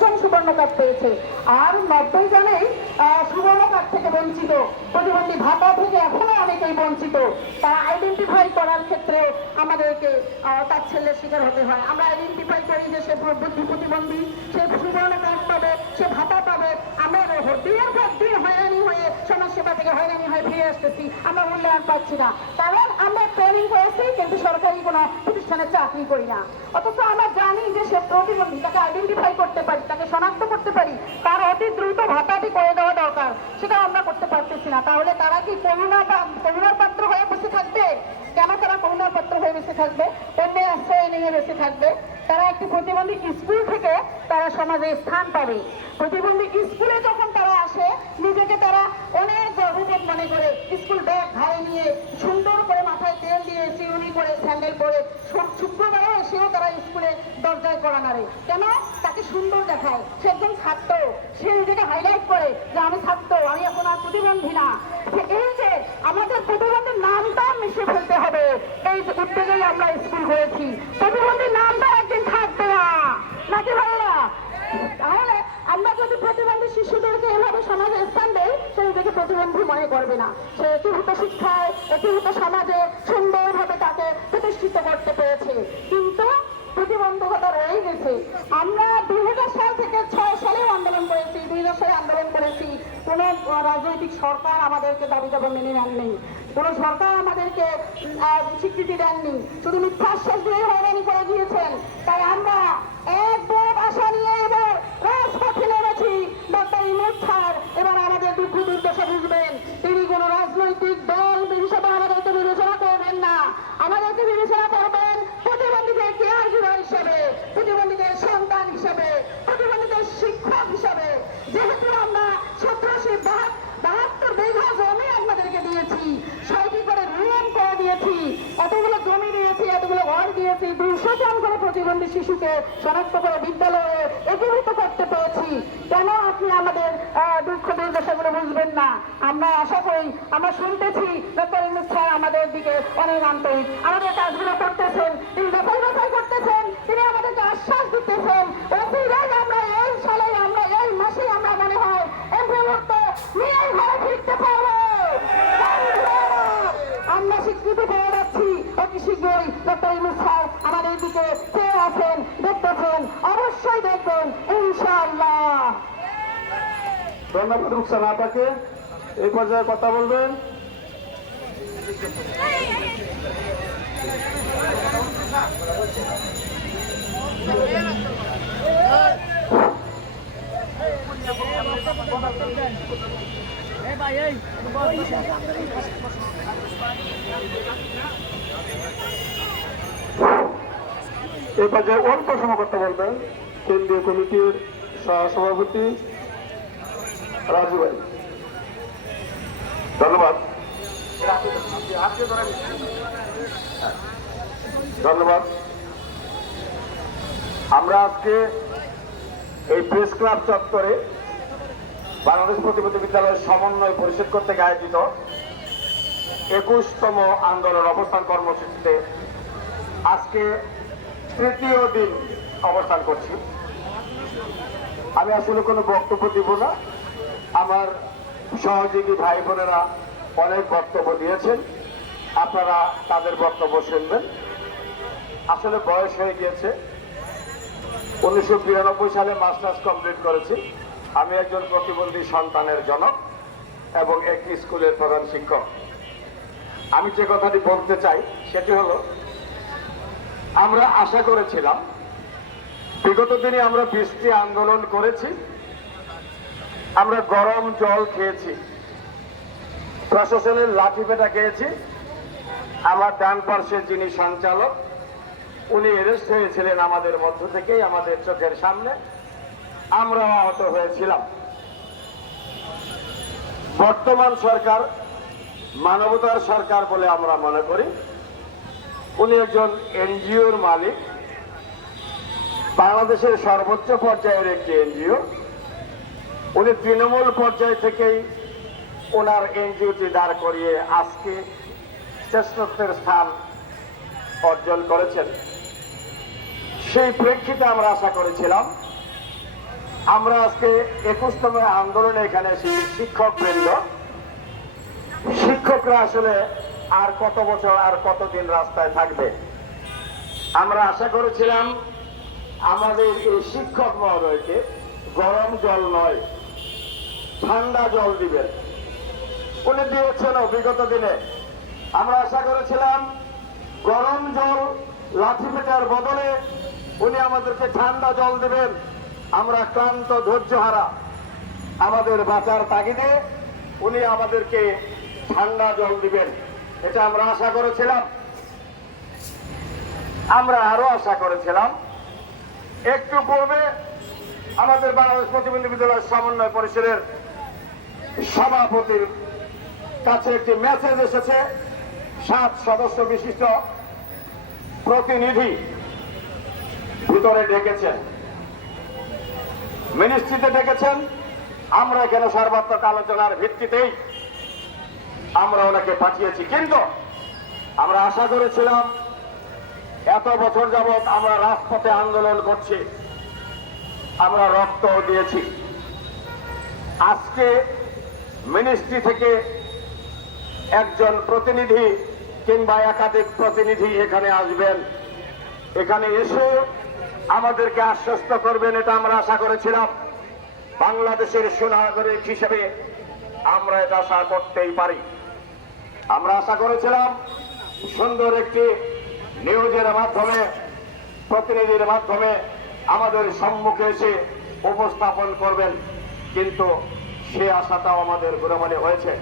জন সুবর্ণ কার্ড পেয়েছে, আর 90 জনেই সুবর্ণ কার্ড থেকে বঞ্চিত। প্রতিবন্ধী ভাতা থেকে এখনো অনেকেই বঞ্চিত। তারা আইডেন্টিফাই করার ক্ষেত্রে আমাদেরকে তাচ্ছিল্যের শিকার হতে হয়। আমরা আইডেন্টিফাই করি যে সে বুদ্ধি প্রতিবন্ধী, সে সুবর্ণ কার্ড পাবে, সে ভাতা পাবে। আমরা দিনের পর দিন হয়রানি হয়ে সমাজসেবা থেকে হয়রানি হয়ে ফিরে আসতেছি, আমরা মূল্যায়ন পাচ্ছি না। কারণ আমরা ট্রেনিং করেছি কিন্তু সরকারি কোনো প্রতিষ্ঠানে চাকরি করি না। অথচ আমরা জানি যে সে প্রতিবন্ধী, তাকে আইডেন্টিফাই করতে পারি, তাকে শনাক্ত করতে পারি, তার অতি দ্রুত ভাতাটি করে দেওয়া দরকার, সেটা আমরা করতে পারতেছি না। তাহলে তারা কি করুণার পাত্র হয়ে বসে থাকবে? কেন তারা করুণার পাত্র হয়ে বসে থাকবে? অন্য আশ্রয় নিয়ে বসে থাকবে? তারা একটি প্রতিবন্ধী স্কুল থেকে তারা সমাজে স্থান পাবে। প্রতিবন্ধী স্কুলে যখন তারা আসে, নিজেকে তারা অনেক গর্ববোধ মনে করে স্কুল ব্যাগ ঘাড়ে নিয়ে সুন্দর করে মাথায় তেল দিয়ে চিরুনি করে স্যান্ডেল পরে শুক্রবারে এসেও তারা স্কুলে দরজায় করা নাড়ে। কেন? তাকে সুন্দর দেখায়, সে একজন ছাত্র, সে নিজেকে হাইলাইট করে যে আমি ছাত্র, আমি এখন আর প্রতিবন্ধী না। এই যে আমাদের প্রতিবন্ধীর নামটা মিশে ফেলতে হবে, এই উদ্যোগেই আমরা স্কুল করেছি। প্রতিবন্ধীর নামটা একদিন থাকবে না, নাকি ভাইরা? তাহলে আমরা যদি প্রতিবন্ধী শিশুদেরকে এভাবে সমাজে স্থান দেই, সে নিজেকে প্রতিবন্ধী মনে করবে না। সে একীভূত শিক্ষায়, একীভূত সমাজে সুন্দরভাবে তাকে প্রতিষ্ঠিত করতে পেরেছে। কিন্তু প্রতিবন্ধকতা রয়ে গেছে। আমরা 2000 সাল থেকে 6 সালেও আন্দোলন করেছি, 2000 সালে আন্দোলন করেছি। কোন রাজনৈতিক সরকার আমাদেরকে দাবি দাবা মেনে নেননি, কোন সরকার আমাদেরকে স্বীকৃতি দেননি, শুধু মিথ্যা আশ্বাস দিয়ে হয়রানি করে দিয়েছেন। তাই আমরা এক বুক আশা নিয়ে এবার রাজপথে নেমেছি। ডক্টর ইউনূস স্যার এবার আমাদের দুঃখ দুর্দশা বুঝবেন। তিনি কোন রাজনৈতিক দল হিসেবে আমাদেরকে বিবেচনা করবেন না, আমাদেরকে বিবেচনা করবেন প্রতিবন্ধীদের কেয়ার গিভার হিসেবে, প্রতিবন্ধীদের সন্তান হিসেবে, প্রতিবন্ধীদের শিক্ষক হিসেবে। যেহেতু আমরা 1772 বিঘা জমি আপনাদেরকে দিয়েছি, 6টি করে ঋণ করে দিয়েছি, এতগুলো জমি দিয়েছি, এতগুলো ঘর দিয়েছি, 200 জন করে প্রতিবন্ধী শিশুকে শনাক্ত করে বিদ্যালয়ে একীভূত করতে পেরেছি, কেন আপনি আমাদের দুঃখ দুর্দশাগুলো বুঝবেন না? আমরা আশা করি, আমরা শুনতেছি ডক্টর ইউনূস স্যার আমাদের দিকে অনেক আন্তরিক, আমাদের কাজগুলো করতেছেন, তিনি দফায় দফায় করতেছেন, তিনি আমাদেরকে আশ্বাস দিতেছেন। আমরা এই সালে, আমরা এই মাসে আমরা মনে হয় এমপিভুক্ত নিয়ে ঘরে ফিরতে পারবো। আমরা স্বীকৃতি পেয়ে যাচ্ছি অতি শীঘ্রই। ডক্টর ইউনূস স্যার আমাদের দিকে চেয়ে আছেন, দেখতেছেন, অবশ্যই দেখবেন ইনশাআল্লাহ। ধন্যবাদ রুকসানা আপাকে। এই পর্যায়ে কথা বলবেন এই পর্যায়ে অল্প সময় কথা বলবেন কেন্দ্রীয় কমিটির সহসভাপতি রাজু ভাই। ধন্যবাদ। ধন্যবাদ। আমরা আজকে এই প্রেস ক্লাব চত্বরে বাংলাদেশ প্রতিবন্ধী বিদ্যালয়ের সমন্বয় পরিষদ কর্তৃক আয়োজিত 21তম আন্দোলন অবস্থান কর্মসূচিতে আজকে 3য় দিন অবস্থান করছি। আমি আসলে কোনো বক্তব্য দিব না, আমার সহযোগী ভাই বোনেরা অনেক বক্তব্য দিয়েছেন, আপনারা তাদের বক্তব্য শুনবেন। আসলে বয়স হয়ে গিয়েছে, 1992 সালে মাস্টার্স কমপ্লিট করেছি। আমি একজন প্রতিবন্ধী সন্তানের জনক এবং একটি স্কুলের প্রধান শিক্ষক। আমি যে কথাটি বলতে চাই সেটি হলো, আমরা আশা করেছিলাম, বিগত দিনে আমরা 20টি আন্দোলন করেছি, আমরা গরম জল খেয়েছি, প্রশাসনের লাঠিপেটা খেয়েছি। আমার ডান পার্শ্বে যিনি সঞ্চালক, উনি অ্যারেস্ট হয়েছিলেন আমাদের মধ্য থেকেই, আমাদের চোখের সামনে। আমরাও আহত হয়েছিলাম। বর্তমান সরকার মানবতার সরকার বলে আমরা মনে করি। উনি একজন এনজিওর মালিক, বাংলাদেশের সর্বোচ্চ পর্যায়ের একটি এনজিও। উনি তৃণমূল পর্যায় থেকেই ওনার এনজিওটি দাঁড় করিয়ে আজকে শ্রেষ্ঠত্বের স্থান অর্জন করেছেন। সেই প্রেক্ষিতে আমরা আশা করেছিলাম আমরা আজকে 21তম আন্দোলনে এখানে এসেছি শিক্ষক বৃন্দ। শিক্ষকরা আসলে আর কত বছর আর কতদিন রাস্তায় থাকবে? আমরা আশা করেছিলাম আমাদের এই শিক্ষক মহোদয়কে গরম জল নয় ঠান্ডা জল দিবেন। উনি দিয়েছেন বিগত দিনে। আমরা আশা করেছিলাম গরম জল লাঠি পেটার বদলে উনি আমাদেরকে ঠান্ডা জল দিবেন। আমরা ক্লান্ত ধৈর্যহারা, আমাদের বাঁচার তাগিদে উনি আমাদেরকে ঠান্ডা জল দিবেন, এটা আমরা আশা করেছিলাম। আমরা আরো আশা করেছিলাম একটু পূর্বে আমাদের বাংলাদেশ প্রতিবন্ধী বিদ্যালয় সমন্বয় পরিষদের সভাপতির কাছে একটি মেসেজ এসেছে। 7 সদস্য বিশিষ্ট প্রতিনিধি ভিতরে ডেকেছেন, মিনিস্ট্রিতে ডেকেছেন। আমরা এখানে সর্বাত্মক আলোচনার ভিত্তিতেই আমরা ওনাকে পাঠিয়েছি। কিন্তু আমরা আশা করেছিলাম এত বছর যাবৎ আমরা রাজপথে আন্দোলন করছি, আমরা রক্ত দিয়েছি, আজকে মিনিস্ট্রি থেকে একজন প্রতিনিধি কিংবা একাধিক প্রতিনিধি এখানে আসবেন, এখানে এসে আমাদেরকে আশ্বস্ত করবেন, এটা আমরা আশা করেছিলাম। বাংলাদেশের সুনাগরিক হিসেবে আমরা এটা আশা করতেই পারি। আমরা আশা করেছিলাম সুন্দর একটি নিউজের মাধ্যমে, প্রতিনিধির মাধ্যমে আমাদের সম্মুখে এসে উপস্থাপন করবেন, কিন্তু সে আশাটাও আমাদের গোড়ামানি হয়েছে।